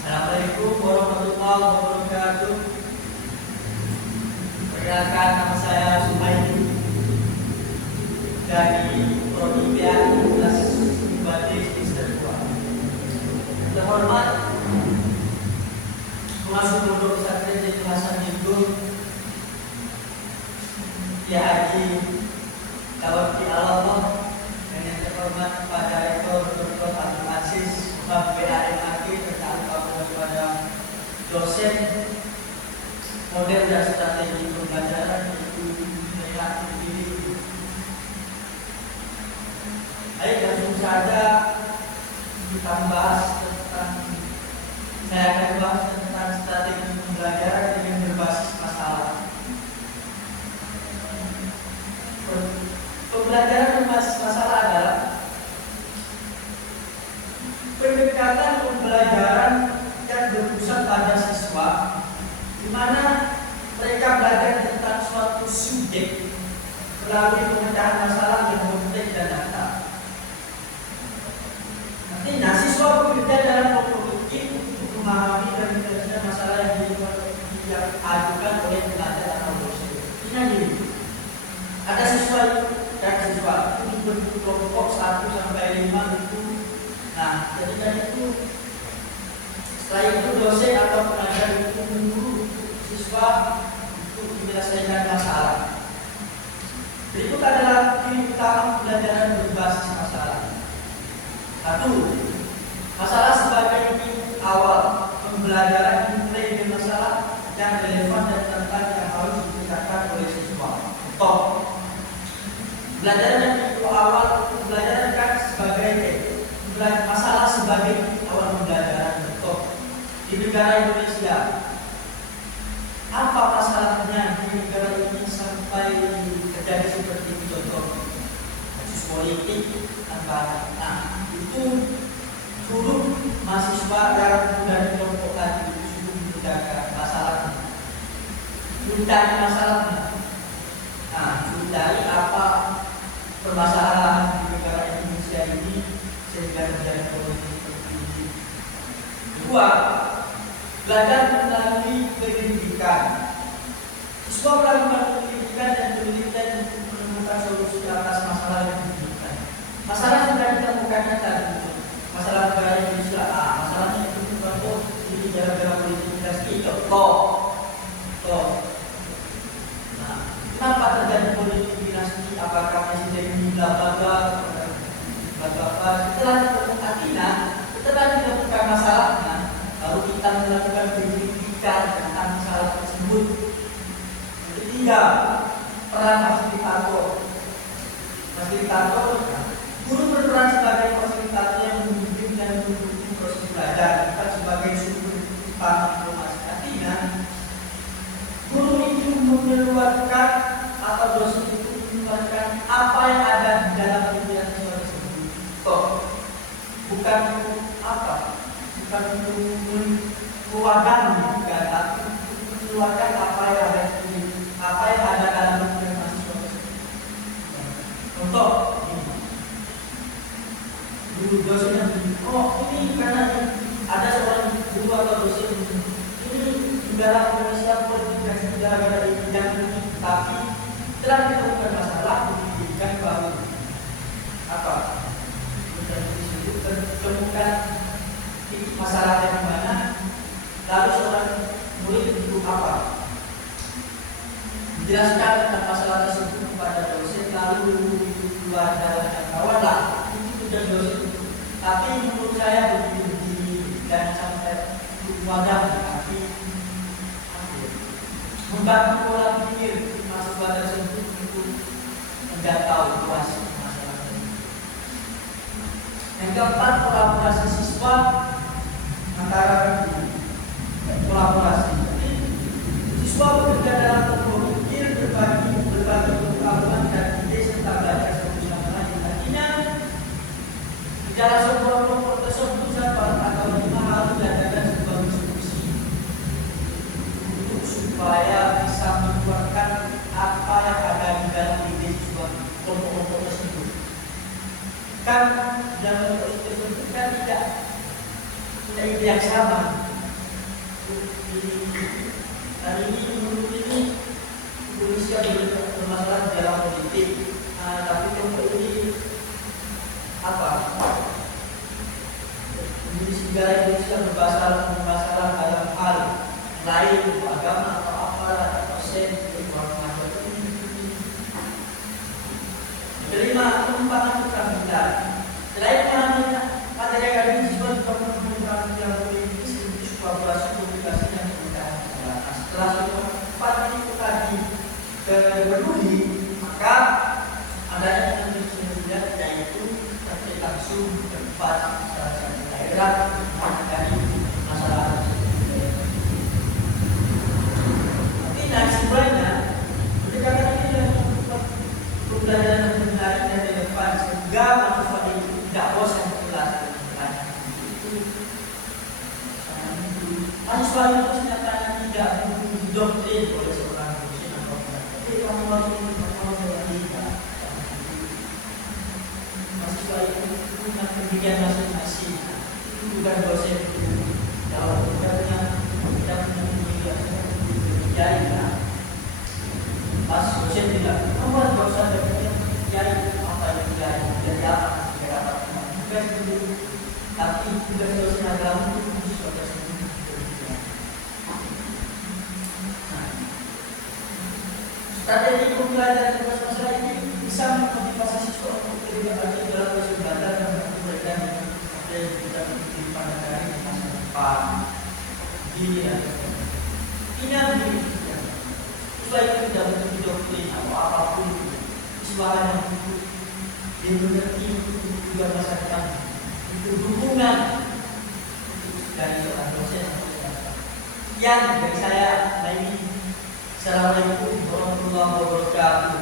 Assalamualaikum warahmatullahi wabarakatuh. Perkenalkan, nama saya Sumaidi dari Prodi IPA Kelas Batik Semester 2. Terhormat Pengasuh Pondok Pesantren Zaitun Hasan Gintung, Ya Haji Tawakki Allah, dan yang terhormat kepada Rektor Dr. Abdul Aziz BAMAG serta kepada dosen model dan strategi pembelajaran itu melihat diri. Baik, langsung saja kita bahas tentang saya akan bahas tentang strategi pembelajaran yang berbasis masalah. Pembelajaran berbasis masalah adalah pendekatan pembelajaran yang berpusat pada siswa, di mana mereka belajar tentang suatu subjek melalui pemecahan masalah yang kompleks dan nyata. Artinya siswa bekerja dalam kompetisi untuk memahami dan menyelesaikan masalah yang diajukan oleh pelajar atau dosen. Artinya gini, ada siswa dan siswa itu dibentuk kelompok 1 sampai 5 itu. Nah, ketika itu setelah itu dosen atau pengajar itu menyuruh siswa untuk menyelesaikan masalah. Berikut adalah ciri utama pembelajaran berbasis masalah. 1. Masalah sebagai pintu awal pembelajaran dimulai dengan masalah yang relevan dan tentang yang harus dipecahkan oleh siswa. Contoh, pembelajaran yang pintu awal pembelajaran kan sebagai masalah sebagai awal pembelajaran. Contoh, di negara Indonesia, apa masalahnya di negara ini sampai terjadi seperti itu? Contoh, kasus politik antara. Nah, itu suruh mahasiswa dari kelompok tadi suruh menjaga masalahnya, mencari masalahnya. Nah, mencari apa permasalahan di negara Indonesia ini sehingga terjadi politik seperti ini. 2. Belajar melalui pendidikan. Siswa melakukan pendidikan dan penelitian untuk menemukan solusi atas masalah yang ditemukan. Masalah sudah ditemukan tadi. Masalah negara Indonesia, masalahnya itu bukan ini gara-gara politik dinasti. Contoh. Nah, kenapa terjadi politik dinasti? Apakah presiden ini bla-bla-bla? Setelah ditemukan masalahnya, baru kita melakukan penyelidikan tentang masalah tersebut. Ketiga, peran fasilitator. Guru berperan sebagai fasilitator yang membimbing dan mendukung proses belajar. Kita sebagai sumber utama informasi. Artinya, guru itu mengeluarkan atau dosen itu mengeluarkan apa yang ada di dalam pikiran siswa tersebut. Bukan untuk mengeluarkan, tapi mengeluarkan apa yang ada dalam pikiran mahasiswa tersebut. Contoh, guru dosen yang ini karena ada seorang guru atau dosen ini dalam Indonesia politik dan negara ini, tapi telah ditemukan masalah pendidikan baru temukan masalah yang mana, lalu seorang murid untuk menjelaskan tentang masalah tersebut kepada dosen, lalu keluar dalam kawan itu sudah dosen. Tapi menurut saya begini dan sampai wadah, tapi membantu pola pikir mahasiswa tersebut untuk menjangkau luas masalah tersebut. Yang keempat, kolaborasi siswa antara kolaborasi. Jadi, siswa bekerja dalam kelompok pikir, berbagi pengalaman dan ide serta belajar satu sama lain. Artinya, di dalam sebuah kelompok tersebut atau 5 harus diadakan sebuah diskusi untuk supaya bisa mengeluarkan apa yang ada di dalam ide siswa kelompok tersebut. Kan dalam tersebut kan tidak punya ide yang sama. Hari ini menurut ini Indonesia bermasalah dalam politik, tapi untuk ini apa? Negara Indonesia bermasalah dalam hal lain, agama atau apa atau sen kelima, pengembangan keterampilan. Selain mengambil materi akademis, siswa juga mengembangkan yang politis untuk kolaborasi komunikasi dan pemerintahan masyarakat. Setelah semua empat itu tadi terpenuhi, maka adanya yang dilihat yaitu terkait langsung tempat salah satu daerah dari masalah tersebut. Tapi sebenarnya pendekatan ini yang pembelajaran yang menarik dan relevan sehingga mahasiswa itu tidak bosan belajar. Mahasiswa itu nyatanya tidak didoktrin oleh seorang dosen atau pengajar. Tapi kamu harus tidak. Mahasiswa itu punya pendidikan masing-masing. Itu bukan dosen itu. Kalau kita punya pendidikan jadi pas dosen bilang, kamu harus berusaha dari apa yang terjadi, dari apa yang dapat tugas dulu. Tapi tugas dosen agama itu khusus pada sendiri. Strategi pembelajaran tugas masalah ini bisa memotivasi siswa untuk terlibat aktif dalam kesempatan dan memberikan apa yang kita pilih pada hari masa depan. Ingat diri. Supaya itu tidak menjadi doktrin atau apapun suara yang dimengerti untuk juga masa depan itu dukungan dari seorang dosen. Yang dari saya, Assalamualaikum warahmatullahi wabarakatuh.